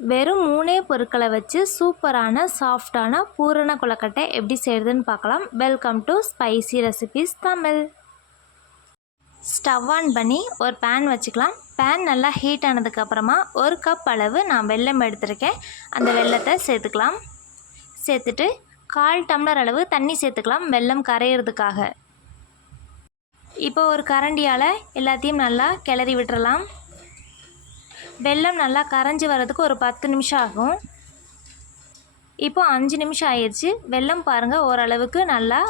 வெறும் மூணே பொருட்களை வச்சு சூப்பரான சாஃப்டான பூரண கொலக்கட்டை எப்படி செய்கிறதுன்னு பார்க்கலாம். Welcome to spicy recipes Tamil. Stove on பண்ணி ஒரு பேன் வச்சுக்கலாம். பேன் நல்லா ஹீட் ஆனதுக்கப்புறமா ஒரு கப் அளவு நான் வெல்லம் எடுத்திருக்கேன். அந்த வெல்லத்தை சேர்த்துக்கலாம். சேர்த்துட்டு கால் டம்ளர் அளவு தண்ணி சேர்த்துக்கலாம் வெல்லம் கரையிறதுக்காக. இப்போ ஒரு கரண்டியால் எல்லாத்தையும் நல்லா கிளறி விட்டுறலாம். வெல்லம் நல்லா கரைஞ்சி வர்றதுக்கு ஒரு பத்து நிமிஷம் ஆகும். இப்போ அஞ்சு நிமிஷம் ஆயிடுச்சு. வெல்லம் பாருங்கள் ஓரளவுக்கு நல்லா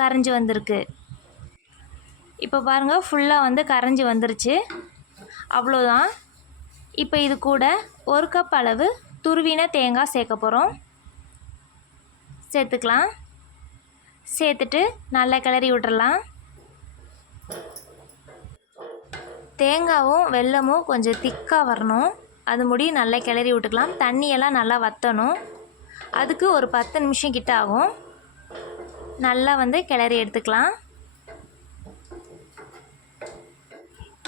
கரைஞ்சி வந்திருக்கு. இப்போ பாருங்கள் ஃபுல்லாக வந்து கரைஞ்சி வந்துருச்சு. அவ்வளோதான். இப்போ இது கூட ஒரு கப் அளவு துருவின தேங்காய் சேர்க்க போகிறோம் சேர்த்துக்கலாம். சேர்த்துட்டு நல்லா கிளறி விட்டுறலாம். தேங்காவும் வெல்லமும் கொஞ்சம் திக்காக வரணும். அது முடி நல்லா கிளறி விட்டுக்கலாம். தண்ணியெல்லாம் நல்லா வற்றணும் அதுக்கு ஒரு பத்து நிமிஷம் கிட்ட ஆகும். நல்லா வந்து கிளறி எடுத்துக்கலாம்.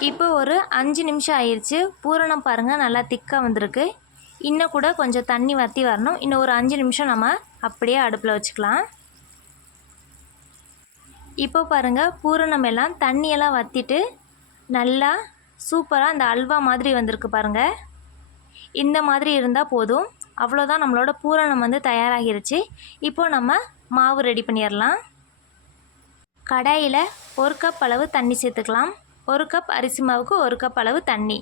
இப்போ ஒரு அஞ்சு நிமிஷம் ஆயிடுச்சு பூரணம் பாருங்கள் நல்லா திக்காக வந்திருக்கு. இன்னும் கூட கொஞ்சம் தண்ணி வற்றி வரணும். இன்னும் ஒரு அஞ்சு நிமிஷம் நம்ம அப்படியே அடுப்பில் வச்சுக்கலாம். இப்போ பாருங்கள் பூரணம் எல்லாம் தண்ணியெல்லாம் வற்றிட்டு நல்லா சூப்பராக அந்த அல்வா மாதிரி வந்திருக்கு பாருங்கள் இந்த மாதிரி இருந்தால் போதும். அவ்வளோதான் நம்மளோட பூரணம் வந்து தயாராகிருச்சு. இப்போது நம்ம மாவு ரெடி பண்ணிடலாம். கடாயில் ஒரு கப் அளவு தண்ணி சேர்த்துக்கலாம். ஒரு கப் அரிசி மாவுக்கு ஒரு கப் அளவு தண்ணி.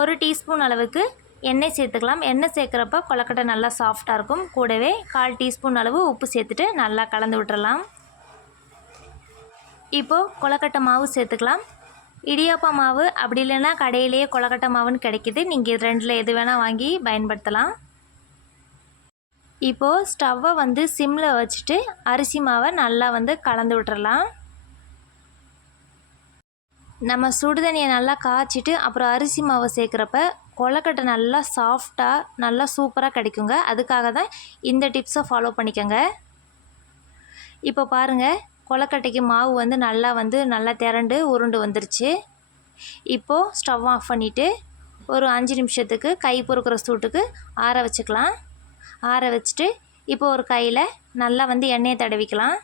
ஒரு டீஸ்பூன் அளவுக்கு எண்ணெய் சேர்த்துக்கலாம். எண்ணெய் சேர்க்குறப்ப கொலக்கட்டை நல்லா சாஃப்டாக இருக்கும். கூடவே கால் டீஸ்பூன் அளவு உப்பு சேர்த்துட்டு நல்லா கலந்து விட்டுறலாம். இப்போது கொலக்கட்டை மாவு சேர்த்துக்கலாம். இடியாப்பா மாவு அப்படி இல்லைன்னா கடையிலேயே கொலக்கட்டை மாவுன்னு கிடைக்கிது. நீங்கள் இது ரெண்டில் எது வேணால் வாங்கி பயன்படுத்தலாம். இப்போது ஸ்டவ்வை வந்து சிம்மில் வச்சுட்டு அரிசி மாவை நல்லா வந்து கலந்து விட்டுறலாம். நம்ம சுடுதண்ணியை நல்லா காய்ச்சிட்டு அப்புறம் அரிசி மாவை சேர்க்குறப்ப கொலக்கட்டை நல்லா சாஃப்டாக நல்லா சூப்பராக கிடைக்குங்க. அதுக்காக தான் இந்த டிப்ஸை ஃபாலோ பண்ணிக்கோங்க. இப்போ பாருங்கள் கொலக்கட்டைக்கு மாவு வந்து நல்லா வந்து நல்லா திரண்டு உருண்டு வந்துருச்சு. இப்போது ஸ்டவ் ஆஃப் பண்ணிவிட்டு ஒரு அஞ்சு நிமிஷத்துக்கு கை பொறுக்கிற சூட்டுக்கு ஆற வச்சுக்கலாம். ஆற வச்சுட்டு இப்போ ஒரு கையில் நல்லா வந்து எண்ணெயை தடவிக்கலாம்.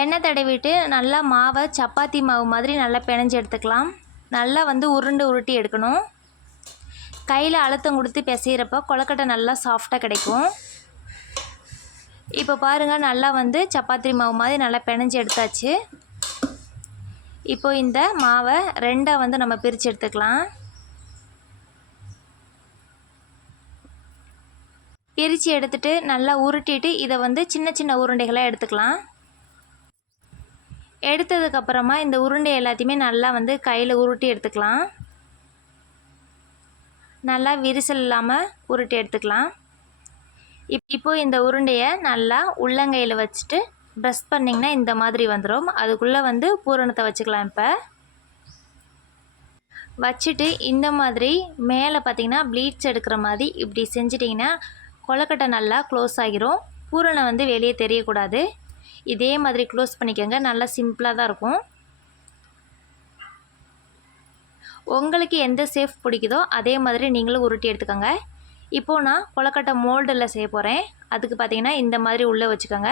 எண்ணெய் தடவிட்டு நல்லா மாவை சப்பாத்தி மாவு மாதிரி நல்லா பிணைஞ்சு எடுத்துக்கலாம். நல்லா வந்து உருண்டு உருட்டி எடுக்கணும். கையில் அழுத்தம் கொடுத்து பிசைகிறப்ப கொலக்கட்டை நல்லா சாஃப்டாக கிடைக்கும். இப்போ பாருங்கள் நல்லா வந்து சப்பாத்தி மாவு மாதிரி நல்லா பிணைஞ்சு எடுத்தாச்சு. இப்போ இந்த மாவை ரெண்டாக வந்து நம்ம பிரித்து எடுத்துக்கலாம். பிரித்து எடுத்துட்டு நல்லா உருட்டிட்டு இதை வந்து சின்ன சின்ன உருண்டைகளாக எடுத்துக்கலாம். எடுத்ததுக்கப்புறமா இந்த உருண்டை எல்லாத்தையுமே நல்லா வந்து கையில் உருட்டி எடுத்துக்கலாம். நல்லா விரிசல் இல்லாமல் உருட்டி எடுத்துக்கலாம். இப்போ இந்த உருண்டையை நல்லா உள்ளங்கையில் வச்சுட்டு ப்ரெஸ் பண்ணிங்கன்னா இந்த மாதிரி வந்துடும் அதுக்குள்ளே வந்து பூரணத்தை வச்சுக்கலாம் இப்போ. வச்சுட்டு இந்த மாதிரி மேலே பார்த்திங்கன்னா ப்ளீட்ஸ் எடுக்கிற மாதிரி இப்படி செஞ்சிட்டிங்கன்னா கொலக்கட்டை நல்லா க்ளோஸ் ஆகிரும். பூரணம் வந்து வெளியே தெரியக்கூடாது. இதே மாதிரி க்ளோஸ் பண்ணிக்கோங்க. நல்லா சிம்பிளாக தான் இருக்கும். உங்களுக்கு எந்த சேஃப் பிடிக்குதோ அதே மாதிரி நீங்களும் உருட்டி எடுத்துக்கோங்க. இப்போது நான் கொலக்கட்டை மோல்டில் செய்ய போகிறேன் அதுக்கு பார்த்திங்கன்னா இந்த மாதிரி உள்ளே வச்சுக்கோங்க.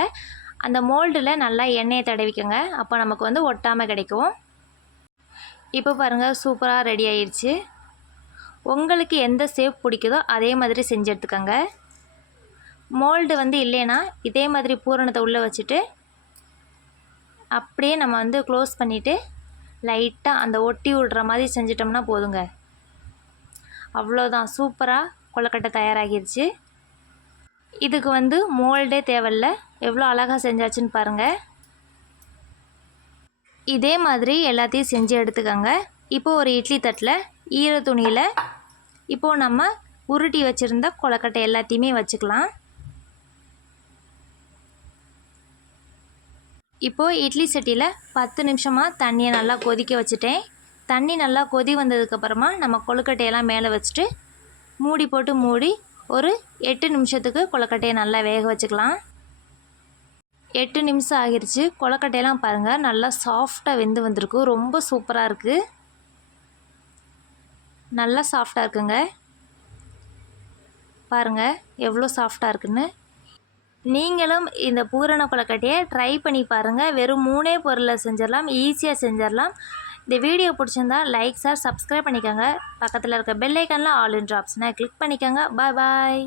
அந்த மோல்டில் நல்லா எண்ணெயை தடவிக்கோங்க. அப்போ நமக்கு வந்து ஒட்டாமல் கிடைக்கும். இப்போ பாருங்கள் சூப்பராக ரெடி ஆயிடுச்சு உங்களுக்கு எந்த ஷேப் பிடிக்குதோ அதே மாதிரி செஞ்சு எடுத்துக்கோங்க. மோல்டு வந்து இல்லைன்னா இதே மாதிரி பூரணத்தை உள்ளே வச்சுட்டு அப்படியே நம்ம வந்து க்ளோஸ் பண்ணிவிட்டு லைட்டாக அந்த ஒட்டி விடுற மாதிரி செஞ்சிட்டோம்னா போதுங்க. அவ்வளோதான் சூப்பராக கொழுக்கட்டை தயாராகிருச்சு. இதுக்கு வந்து மோல்டே தேவையில்ல. எவ்வளோ அழகாக செஞ்சாச்சுன்னு பாருங்கள் இதே மாதிரி எல்லாத்தையும் செஞ்சு எடுத்துக்கோங்க. இப்போ ஒரு இட்லி தட்டில் ஈர துணியில் இப்போது நம்ம உருட்டி வச்சுருந்த கொழுக்கட்டை எல்லாத்தையுமே வச்சுக்கலாம். இப்போது இட்லி சட்டியில் பத்து நிமிஷமாக தண்ணியை நல்லா கொதிக்க வச்சுட்டேன். தண்ணி நல்லா கொதி வந்ததுக்கப்புறமா நம்ம கொழுக்கட்டையெல்லாம் மேலே வச்சுட்டு மூடி போட்டு மூடி ஒரு எட்டு நிமிஷத்துக்கு கொழுக்கட்டையை நல்லா வேக வச்சுக்கலாம். எட்டு நிமிஷம் ஆகிருச்சு. கொழுக்கட்டையெல்லாம் பாருங்கள் நல்லா சாஃப்டாக வெந்து வந்திருக்கு. ரொம்ப சூப்பராக இருக்குது நல்லா சாஃப்டாக இருக்குங்க. பாருங்கள் எவ்வளோ சாஃப்டாக இருக்குன்னு. நீங்களும் இந்த பூரண கொலக்கட்டையை ட்ரை பண்ணி பாருங்கள் வெறும் மூணே பொருளை செஞ்சிடலாம் ஈஸியாக செஞ்சிடலாம். இந்த வீடியோ பிடிச்சிருந்தா லைக் சார் சப்ஸ்கிரைப் பண்ணிக்கோங்க. பக்கத்தில் இருக்க பெல் ஐக்கானில் ஆல் இன் ஆப்ஷனை கிளிக் பண்ணிக்கோங்க. பாய் பாய்